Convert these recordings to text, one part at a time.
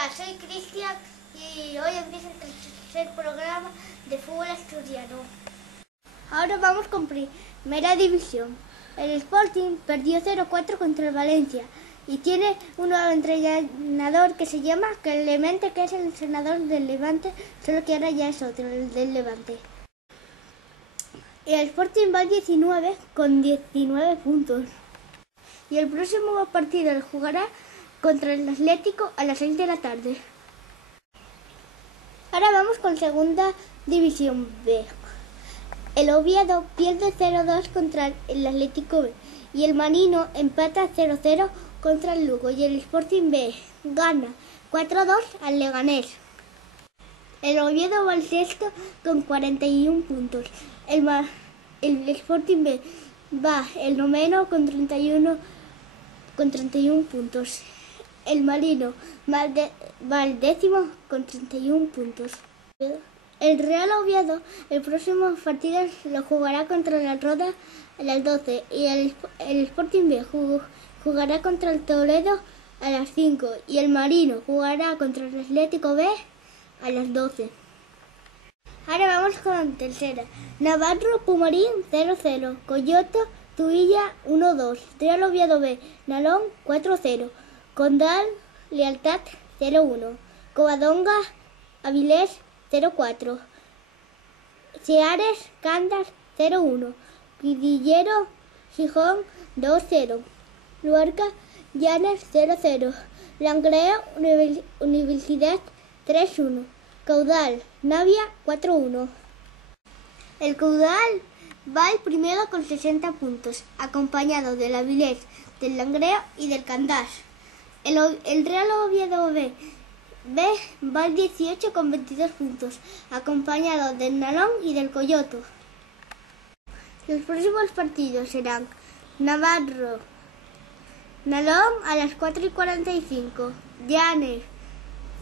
Hola, soy Cristian y hoy empieza el tercer programa de fútbol asturiano. Ahora vamos con primera división. El Sporting perdió 0-4 contra el Valencia y tiene un nuevo entrenador que se llama Clemente, que es el entrenador del Levante, solo que ahora ya es otro, el del Levante. Y el Sporting va 19 con 19 puntos. Y el próximo partido lo jugará contra el Atlético a las 6 de la tarde. Ahora vamos con segunda división B. El Oviedo pierde 0-2 contra el Atlético B y el Marino empata 0-0 contra el Lugo y el Sporting B gana 4-2 al Leganés. El Oviedo va al sexto con 41 puntos. El Sporting B va el noveno con 31 puntos. El Marino va al décimo con 31 puntos. El Real Oviedo el próximo partido lo jugará contra la Roda a las 12 y el Sporting B jugará contra el Toledo a las 5 y el Marino jugará contra el Atlético B a las 12. Ahora vamos con tercera. Navarro Pumarín 0-0, Coyoto Tuilla 1-2, Real Oviedo B, Nalón 4-0, Condal Lealtad 0-1, Covadonga Avilés 0-4, Seares Candas 0-1, Guidillero Gijón 2-0, Luarca Llanes 0-0, Langreo Universidad 3-1, Caudal Navia 4-1. El Caudal va el primero con 60 puntos, acompañado del Avilés, del Langreo y del Candás. El Real Oviedo B va al 18 con 22 puntos, acompañado del Nalón y del Coyoto. Los próximos partidos serán Navarro Nalón a las 4:45, Llanes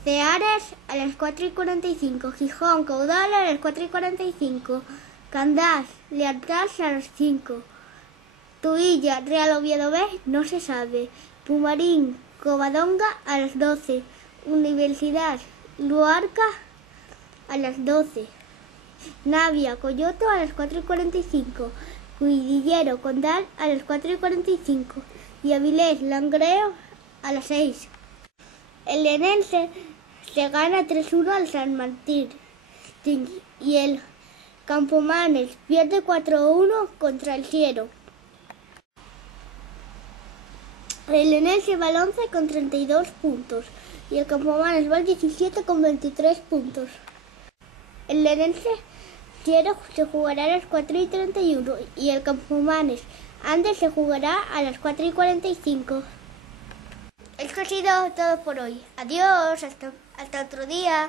Seares a las 4:45, Gijón Caudal a las 4:45, Candás Lealtad a las 5, Tuilla Real Oviedo B no se sabe, Pumarín Covadonga a las 12, Universidad Luarca a las 12, Navia Coyoto a las 4:45, Guidillero Condal a las 4:45 y Avilés Langreo a las 6. El Lenense se gana 3-1 al San Martín y el Campomanes pierde 4-1 contra el Siero. El Lenense va al 11 con 32 puntos y el Campomanes va al 17 con 23 puntos. El Lenense Siero se jugará a las 4:31 y el Campomanes Andes se jugará a las 4:45. Esto ha sido todo por hoy. Adiós, hasta otro día.